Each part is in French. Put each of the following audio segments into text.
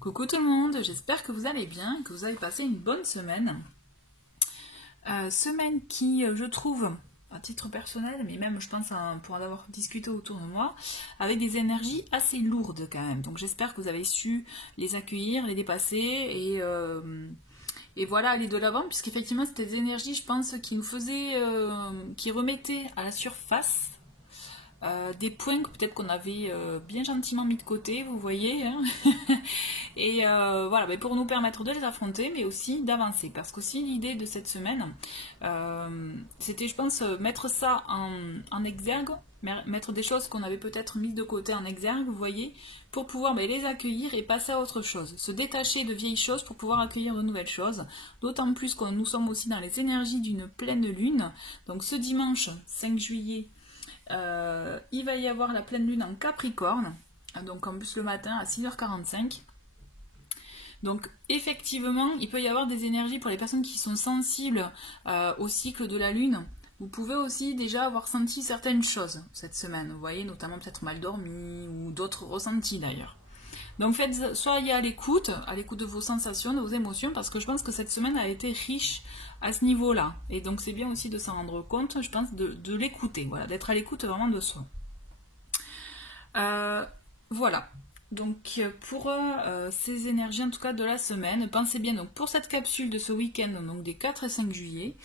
Coucou tout le monde, j'espère que vous allez bien, que vous avez passé une bonne semaine. Semaine qui, je trouve, à titre personnel, mais même je pense pour en avoir discuté autour de moi, avec des énergies assez lourdes quand même. Donc j'espère que vous avez su les accueillir, les dépasser et voilà, aller de l'avant, puisqu'effectivement c'était des énergies, je pense, qui nous faisaient, qui remettaient à la surface des points que peut-être qu'on avait bien gentiment mis de côté, vous voyez, hein. Et voilà, mais pour nous permettre de les affronter, mais aussi d'avancer. Parce qu'aussi l'idée de cette semaine, c'était, je pense, mettre ça en exergue, mettre des choses qu'on avait peut-être mises de côté en exergue, vous voyez, pour pouvoir les accueillir et passer à autre chose. Se détacher de vieilles choses pour pouvoir accueillir de nouvelles choses. D'autant plus que nous sommes aussi dans les énergies d'une pleine lune. Donc ce dimanche 5 juillet, il va y avoir la pleine lune en Capricorne, donc en plus le matin à 6h45. Donc effectivement, il peut y avoir des énergies pour les personnes qui sont sensibles au cycle de la lune. Vous pouvez aussi déjà avoir senti certaines choses cette semaine, vous voyez, notamment peut-être mal dormi ou d'autres ressentis d'ailleurs. Donc soyez à l'écoute de vos sensations, de vos émotions, parce que je pense que cette semaine a été riche à ce niveau-là. Et donc c'est bien aussi de s'en rendre compte, je pense, de l'écouter, voilà, d'être à l'écoute vraiment de soi. Voilà. Donc pour ces énergies en tout cas de la semaine, pensez bien donc pour cette capsule de ce week-end, donc des 4 et 5 juillet,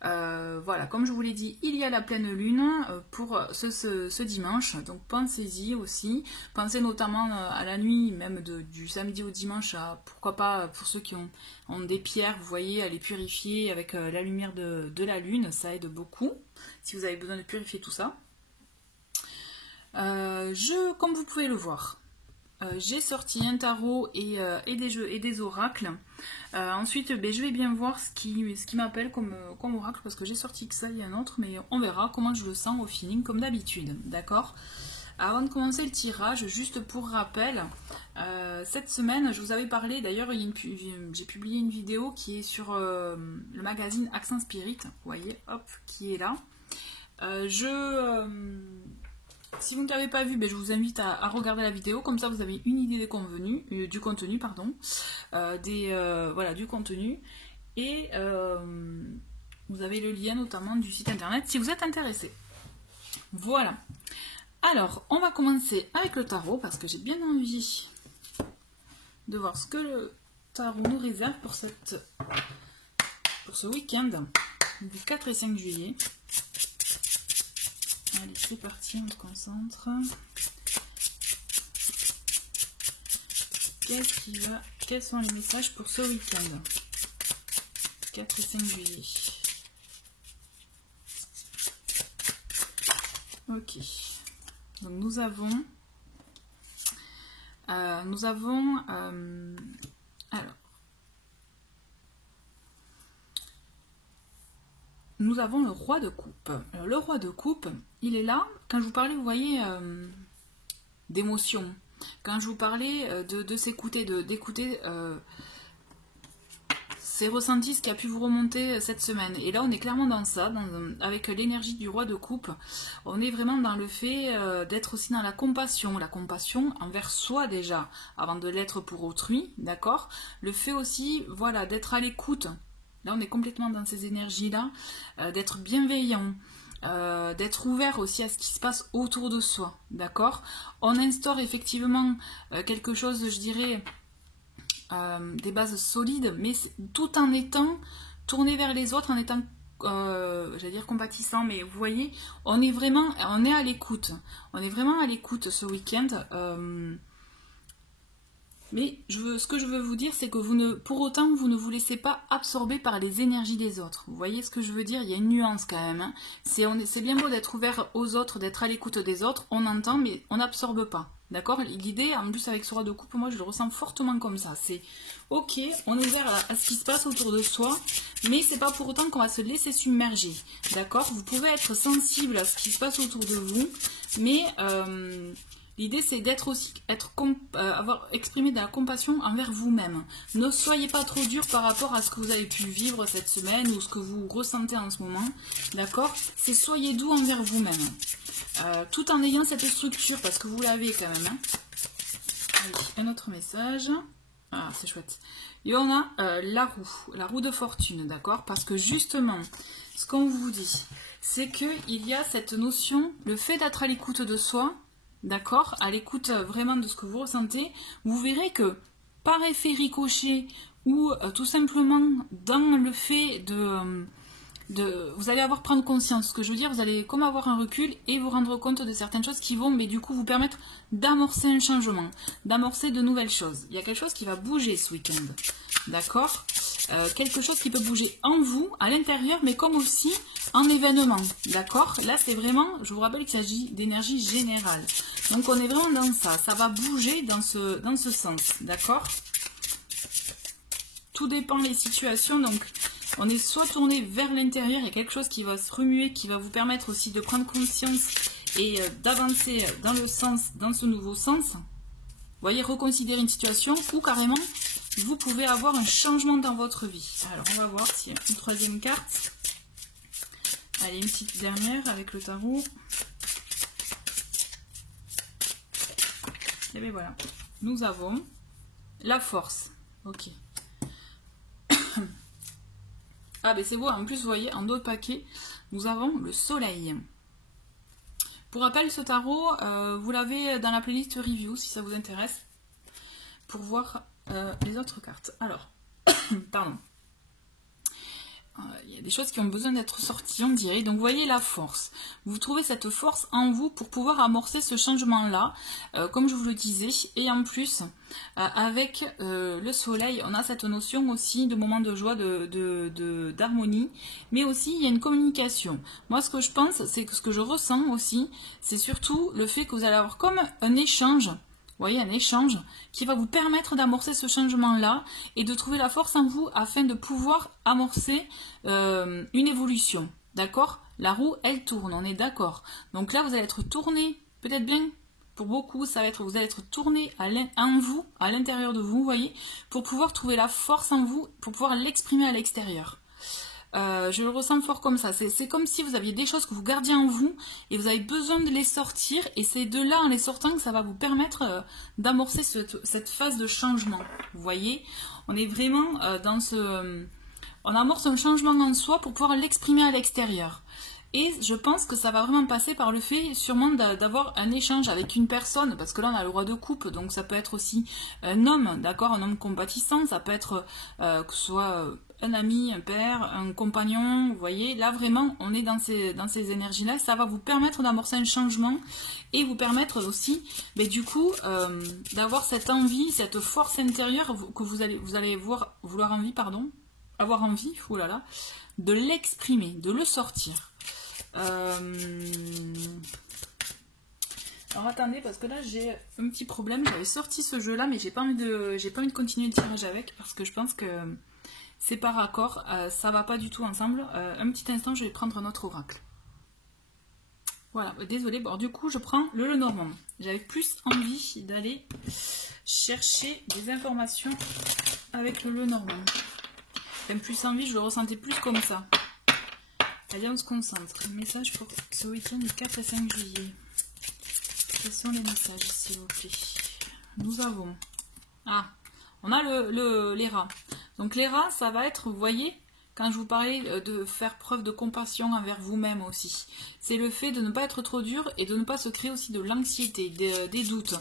voilà, comme je vous l'ai dit, il y a la pleine lune pour ce dimanche, donc pensez-y aussi, pensez notamment à la nuit, même du samedi au dimanche, pourquoi pas pour ceux qui ont des pierres, vous voyez, à les purifier avec la lumière de la lune, ça aide beaucoup, si vous avez besoin de purifier tout ça. Comme vous pouvez le voir, j'ai sorti un tarot et des jeux et des oracles. Ensuite, je vais bien voir ce qui m'appelle comme oracle, parce que j'ai sorti que ça, il y a un autre, mais on verra comment je le sens au feeling, comme d'habitude, d'accord? Avant de commencer le tirage, juste pour rappel, cette semaine, je vous avais parlé, d'ailleurs, j'ai publié une vidéo qui est sur le magazine Accent Spirit, vous voyez, hop, qui est là. Si vous ne l'avez pas vu, je vous invite à regarder la vidéo, comme ça vous avez une idée du contenu, pardon, voilà, du contenu, et vous avez le lien notamment du site internet si vous êtes intéressé. Voilà. Alors, on va commencer avec le tarot, parce que j'ai bien envie de voir ce que le tarot nous réserve pour ce week-end du 4 et 5 juillet. Allez, c'est parti, on se concentre. Quels sont les messages pour ce week-end 4 et 5 juillet. Ok. Donc nous avons le roi de coupe. Alors, le roi de coupe, il est là. Quand je vous parlais, vous voyez, d'émotion. Quand je vous parlais de s'écouter, d'écouter ces ressentis, ce qui a pu vous remonter cette semaine. Et là, on est clairement dans ça, avec l'énergie du roi de coupe. On est vraiment dans le fait d'être aussi dans la compassion envers soi déjà, avant de l'être pour autrui, d'accord? Le fait aussi, voilà, d'être à l'écoute. Là, on est complètement dans ces énergies-là, d'être bienveillant, d'être ouvert aussi à ce qui se passe autour de soi, d'accord? On instaure effectivement quelque chose, je dirais, des bases solides, mais tout en étant tourné vers les autres, en étant, j'allais dire compatissant, mais vous voyez, on est à l'écoute. On est vraiment à l'écoute ce week-end. Mais ce que je veux vous dire, c'est que pour autant, vous ne vous laissez pas absorber par les énergies des autres. Vous voyez ce que je veux dire? Il y a une nuance quand même, hein. C'est bien beau d'être ouvert aux autres, d'être à l'écoute des autres, on entend, mais on n'absorbe pas. D'accord? L'idée, en plus avec ce roi de coupe, moi je le ressens fortement comme ça. C'est ok, on est ouvert à ce qui se passe autour de soi, mais c'est pas pour autant qu'on va se laisser submerger. D'accord? Vous pouvez être sensible à ce qui se passe autour de vous, mais l'idée, c'est avoir exprimé de la compassion envers vous-même. Ne soyez pas trop dur par rapport à ce que vous avez pu vivre cette semaine ou ce que vous ressentez en ce moment. D'accord? C'est soyez doux envers vous-même. Tout en ayant cette structure, parce que vous l'avez quand même. Hein. Allez, un autre message. Ah, c'est chouette. Et on a la roue de fortune, d'accord? Parce que justement, ce qu'on vous dit, c'est qu'il y a cette notion, le fait d'être à l'écoute de soi, d'accord? À l'écoute vraiment de ce que vous ressentez, vous verrez que par effet ricochet ou tout simplement dans le fait vous allez prendre conscience, ce que je veux dire, vous allez comme avoir un recul et vous rendre compte de certaines choses qui vont, mais du coup, vous permettre d'amorcer un changement, d'amorcer de nouvelles choses. Il y a quelque chose qui va bouger ce week-end, d'accord? Quelque chose qui peut bouger en vous, à l'intérieur, mais comme aussi en événement, d'accord? Là, c'est vraiment, je vous rappelle qu'il s'agit d'énergie générale. Donc, on est vraiment dans ça. Ça va bouger dans ce sens, d'accord? Tout dépend des situations, donc on est soit tourné vers l'intérieur, il y a quelque chose qui va se remuer, qui va vous permettre aussi de prendre conscience et d'avancer dans ce nouveau sens. Vous voyez, reconsidérer une situation ou carrément, vous pouvez avoir un changement dans votre vie. Alors, on va voir s'il y a une troisième carte. Allez, une petite dernière avec le tarot. Et bien voilà, nous avons la force. Ok. Ah ben c'est beau, en plus vous voyez, en d'autres paquets, nous avons le soleil. Pour rappel, ce tarot, vous l'avez dans la playlist review, si ça vous intéresse, pour voir les autres cartes. Alors, pardon. Il y a des choses qui ont besoin d'être sorties, on dirait. Donc, vous voyez la force. Vous trouvez cette force en vous pour pouvoir amorcer ce changement-là, comme je vous le disais. Et en plus, avec le soleil, on a cette notion aussi de moment de joie, d'harmonie. Mais aussi, il y a une communication. Moi, ce que je pense, c'est que ce que je ressens aussi, c'est surtout le fait que vous allez avoir comme un échange. Vous voyez, un échange qui va vous permettre d'amorcer ce changement-là et de trouver la force en vous afin de pouvoir amorcer une évolution. D'accord? La roue, elle tourne, on est d'accord. Donc là, vous allez être tourné, peut-être bien, pour beaucoup, ça va être, vous allez être tourné en vous, à l'intérieur de vous, vous voyez, pour pouvoir trouver la force en vous, pour pouvoir l'exprimer à l'extérieur. Je le ressens fort comme ça. C'est comme si vous aviez des choses que vous gardiez en vous et vous avez besoin de les sortir. Et c'est de là, en les sortant, que ça va vous permettre d'amorcer cette phase de changement. Vous voyez, on est vraiment dans on amorce un changement en soi pour pouvoir l'exprimer à l'extérieur. Et je pense que ça va vraiment passer par le fait sûrement d'avoir un échange avec une personne, parce que là on a le roi de coupe, donc ça peut être aussi un homme, d'accord, un homme compatissant, ça peut être que ce soit un ami, un père, un compagnon, vous voyez, là vraiment on est dans ces énergies-là, ça va vous permettre d'amorcer un changement et vous permettre aussi, mais du coup, d'avoir cette envie, cette force intérieure que vous allez avoir envie, oh là là, de l'exprimer, de le sortir. Alors attendez, parce que là j'ai un petit problème, j'avais sorti ce jeu là mais j'ai pas envie de continuer le tirage avec parce que je pense que c'est par accord, ça va pas du tout ensemble. Un petit instant, je vais prendre un autre oracle. Voilà, désolé, bon du coup je prends le Lenormand. J'avais plus envie d'aller chercher des informations avec le Lenormand. Même plus envie, je le ressentais plus comme ça. Allez, on se concentre. Message pour ce week-end du 4 et 5 juillet. Quels sont les messages, s'il vous plaît? Nous avons... Ah, on a les rats. Donc les rats, ça va être, vous voyez, quand je vous parlais de faire preuve de compassion envers vous-même aussi. C'est le fait de ne pas être trop dur et de ne pas se créer aussi de l'anxiété, des doutes,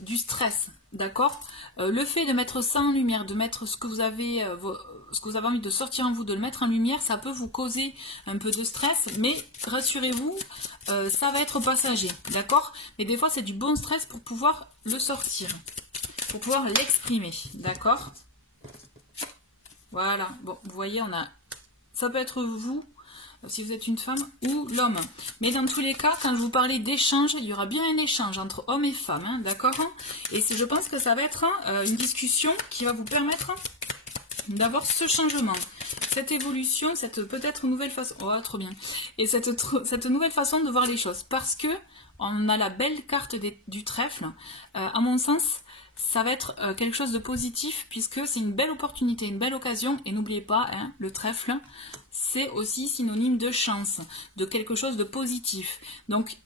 du stress. D'accord? Le fait de mettre ça en lumière, de mettre ce que vous avez envie de sortir en vous, de le mettre en lumière, ça peut vous causer un peu de stress, mais rassurez-vous, ça va être passager, d'accord? Mais des fois, c'est du bon stress pour pouvoir le sortir, pour pouvoir l'exprimer, d'accord? Voilà, bon, vous voyez, ça peut être vous, si vous êtes une femme, ou l'homme. Mais dans tous les cas, quand je vous parlais d'échange, il y aura bien un échange entre hommes et femmes, hein, d'accord? Et je pense que ça va être une discussion qui va vous permettre d'avoir ce changement, cette évolution, cette peut-être nouvelle façon, oh trop bien, et cette nouvelle façon de voir les choses, parce que on a la belle carte du trèfle, à mon sens, ça va être quelque chose de positif, puisque c'est une belle opportunité, une belle occasion, et n'oubliez pas, hein, le trèfle, c'est aussi synonyme de chance, de quelque chose de positif, donc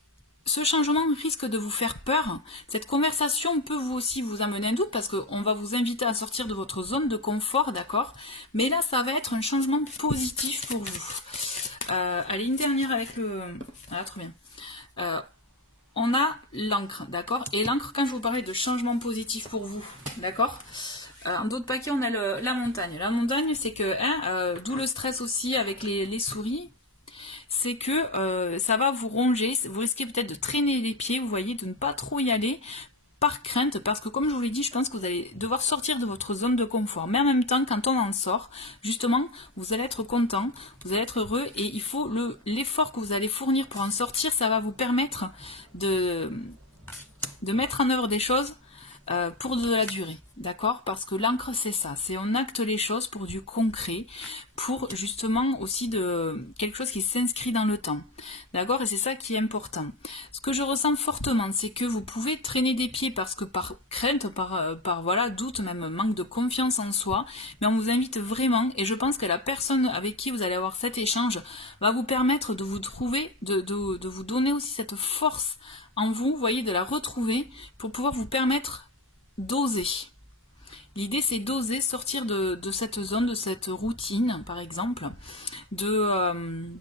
ce changement risque de vous faire peur. Cette conversation peut vous aussi vous amener un doute parce qu'on va vous inviter à sortir de votre zone de confort, d'accord? Mais là, ça va être un changement positif pour vous. Allez, une dernière avec le... Ah, trop bien. On a l'encre, d'accord? Et l'encre, quand je vous parlais de changement positif pour vous, d'accord? En d'autres paquets, on a la montagne. La montagne, c'est que, d'où le stress aussi avec les souris, c'est que ça va vous ronger, vous risquez peut-être de traîner les pieds, vous voyez, de ne pas trop y aller, par crainte, parce que comme je vous l'ai dit, je pense que vous allez devoir sortir de votre zone de confort. Mais en même temps, quand on en sort, justement, vous allez être content, vous allez être heureux, et il faut l'effort que vous allez fournir pour en sortir, ça va vous permettre de mettre en œuvre des choses pour de la durée, d'accord? Parce que l'encre, c'est ça, c'est on acte les choses pour du concret, pour justement aussi de quelque chose qui s'inscrit dans le temps, d'accord? Et c'est ça qui est important. Ce que je ressens fortement, c'est que vous pouvez traîner des pieds parce que par crainte, par voilà, doute, même manque de confiance en soi, mais on vous invite vraiment, et je pense que la personne avec qui vous allez avoir cet échange va vous permettre de vous trouver, de vous donner aussi cette force en vous, voyez, de la retrouver pour pouvoir vous permettre d'oser. L'idée, c'est d'oser sortir de cette zone, de cette routine, par exemple, d'une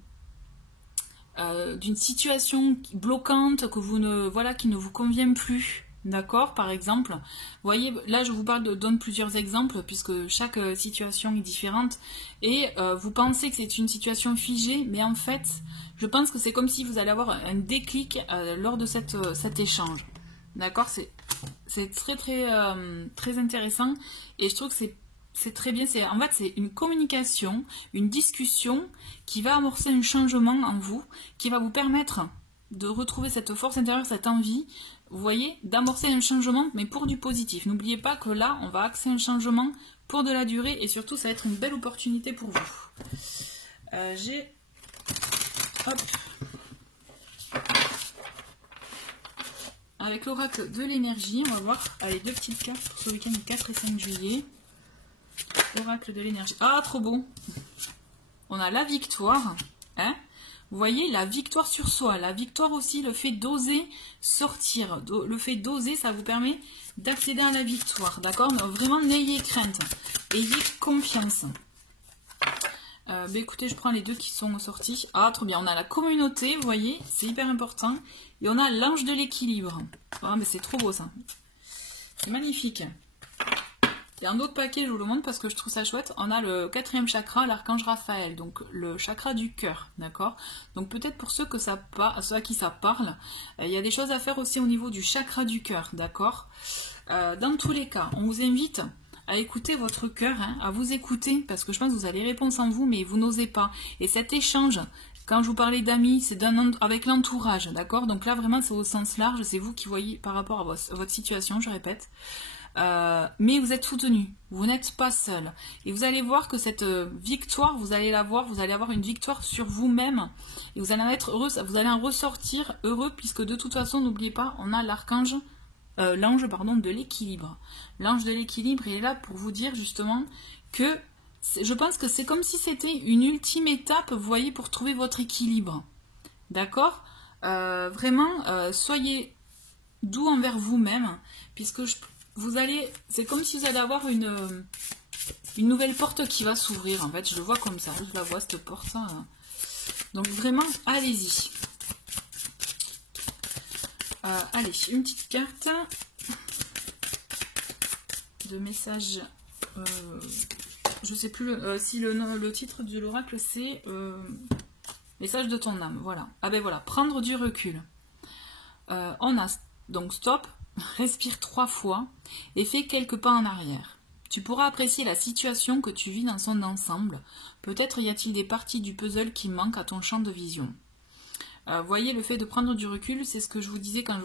situation bloquante que qui ne vous convient plus. D'accord, par exemple, vous voyez, là je vous donne plusieurs exemples puisque chaque situation est différente et vous pensez que c'est une situation figée, mais en fait, je pense que c'est comme si vous allez avoir un déclic lors de cet échange. D'accord, c'est très intéressant et je trouve que c'est très bien. En fait, c'est une communication, une discussion qui va amorcer un changement en vous, qui va vous permettre de retrouver cette force intérieure, cette envie, vous voyez, d'amorcer un changement, mais pour du positif. N'oubliez pas que là, on va axer un changement pour de la durée et surtout, ça va être une belle opportunité pour vous. Hop. Avec l'oracle de l'énergie, on va voir les deux petites cartes pour ce week-end du 4 et 5 juillet. Oracle de l'énergie. Ah, trop beau! On a la victoire, hein? Vous voyez, la victoire sur soi, la victoire aussi, le fait d'oser sortir, le fait d'oser, ça vous permet d'accéder à la victoire, d'accord? Mais vraiment, n'ayez crainte, ayez confiance. Écoutez, je prends les deux qui sont sortis. Ah, trop bien, on a la communauté, vous voyez, c'est hyper important. Et on a l'ange de l'équilibre. Ah, mais c'est trop beau ça. C'est magnifique. Il y a un autre paquet, je vous le montre parce que je trouve ça chouette. On a le 4e chakra, l'archange Raphaël, donc le chakra du cœur, d'accord? Donc peut-être pour ceux à qui ça parle, il y a des choses à faire aussi au niveau du chakra du cœur, d'accord? Dans tous les cas, on vous invite à écouter votre cœur, hein, à vous écouter, parce que je pense que vous avez les réponses en vous, mais vous n'osez pas. Et cet échange, quand je vous parlais d'amis, c'est avec l'entourage, d'accord? Donc là, vraiment, c'est au sens large, c'est vous qui voyez par rapport à votre situation, je répète. Mais vous êtes soutenu, vous n'êtes pas seul. Et vous allez voir que cette victoire, vous allez avoir une victoire sur vous-même. Et vous allez en être heureux, vous allez en ressortir heureux, puisque de toute façon, n'oubliez pas, on a l'ange de l'équilibre. L'ange de l'équilibre est là pour vous dire justement que je pense que c'est comme si c'était une ultime étape, vous voyez, pour trouver votre équilibre. D'accord? Vraiment, soyez doux envers vous-même, puisque c'est comme si vous allez avoir une nouvelle porte qui va s'ouvrir. En fait, je le vois comme ça. Je la vois, cette porte. Ça. Donc vraiment, allez-y. Allez, une petite carte de message. Je sais plus si le titre de l'oracle c'est message de ton âme. Voilà. Ah ben voilà, prendre du recul. On a donc stop. Respire 3 fois et fais quelques pas en arrière. Tu pourras apprécier la situation que tu vis dans son ensemble. Peut-être y a-t-il des parties du puzzle qui manquent à ton champ de vision. Voyez, le fait de prendre du recul, c'est ce que je vous disais quand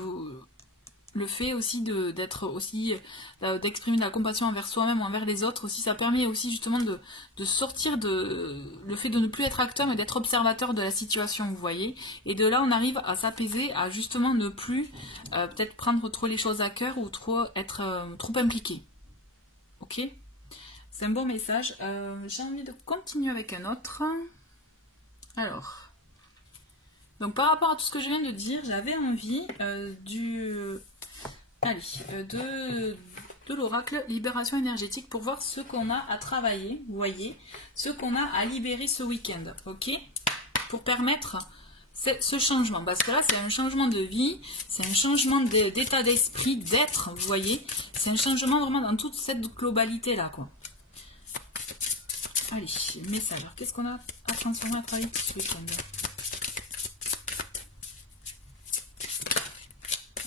le fait aussi d'exprimer de la compassion envers soi-même, envers les autres aussi, ça permet aussi justement de sortir le fait de ne plus être acteur mais d'être observateur de la situation, vous voyez. Et de là on arrive à s'apaiser, à justement ne plus peut-être prendre trop les choses à cœur ou être trop impliqué. Ok, c'est un bon message. J'ai envie de continuer avec un autre. Alors, Donc par rapport à tout ce que je viens de dire, j'avais envie de l'oracle libération énergétique pour voir ce qu'on a à travailler, vous voyez, ce qu'on a à libérer ce week-end, ok? Pour permettre ce changement, parce que là c'est un changement de vie, c'est un changement d'état d'esprit, d'être, vous voyez, c'est un changement vraiment dans toute cette globalité là, quoi. Allez, message, alors qu'est-ce qu'on a à transformer, à travailler ce week-end?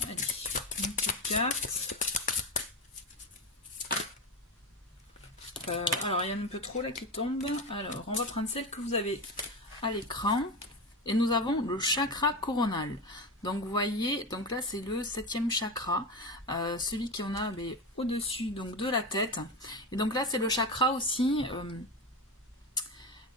Allez, une petite carte. Alors il y en a un peu trop là qui tombe, alors on va prendre celle que vous avez à l'écran. Et nous avons le chakra coronal. Donc vous voyez, donc là c'est le 7e chakra, celui qu'on a au-dessus donc de la tête. Et donc là c'est le chakra aussi,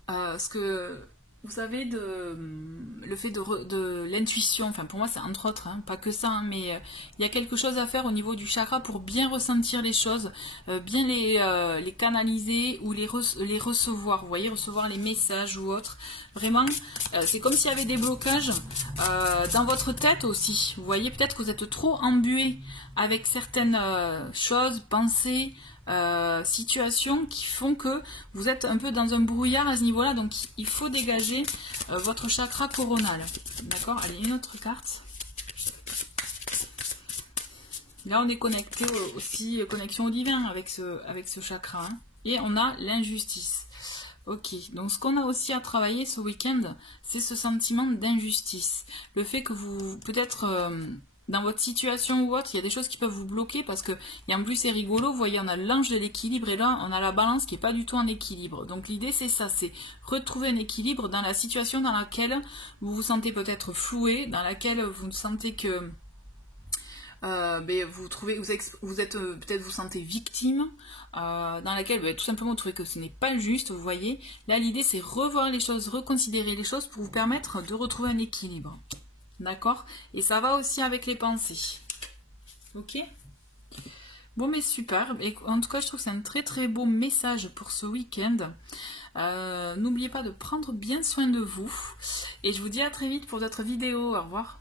ce que vous savez, le fait de l'intuition, enfin pour moi c'est entre autres, hein, pas que ça, hein, mais il y a quelque chose à faire au niveau du chakra pour bien ressentir les choses, bien les canaliser ou les recevoir, vous voyez, recevoir les messages ou autres. Vraiment, c'est comme s'il y avait des blocages dans votre tête aussi. Vous voyez, peut-être que vous êtes trop embué avec certaines choses, pensées, situations qui font que vous êtes un peu dans un brouillard à ce niveau-là. Donc, il faut dégager votre chakra coronal. D'accord? Allez, une autre carte. Là, on est connecté aussi, connexion au divin avec ce chakra. Hein. Et on a l'injustice. Ok, donc ce qu'on a aussi à travailler ce week-end, c'est ce sentiment d'injustice. Le fait que vous, peut-être dans votre situation ou autre, il y a des choses qui peuvent vous bloquer parce que, et en plus c'est rigolo, vous voyez, on a l'ange de l'équilibre et là on a la balance qui n'est pas du tout en équilibre. Donc l'idée c'est ça, c'est retrouver un équilibre dans la situation dans laquelle vous vous sentez peut-être floué, dans laquelle vous sentez que vous êtes peut-être vous sentez victime, dans laquelle tout simplement vous trouvez que ce n'est pas juste, vous voyez. Là l'idée c'est revoir les choses, reconsidérer les choses pour vous permettre de retrouver un équilibre. D'accord? Et ça va aussi avec les pensées. Ok? Bon mais super. Et en tout cas je trouve que c'est un très très beau message pour ce week-end. N'oubliez pas de prendre bien soin de vous. Et je vous dis à très vite pour d'autres vidéos. Au revoir.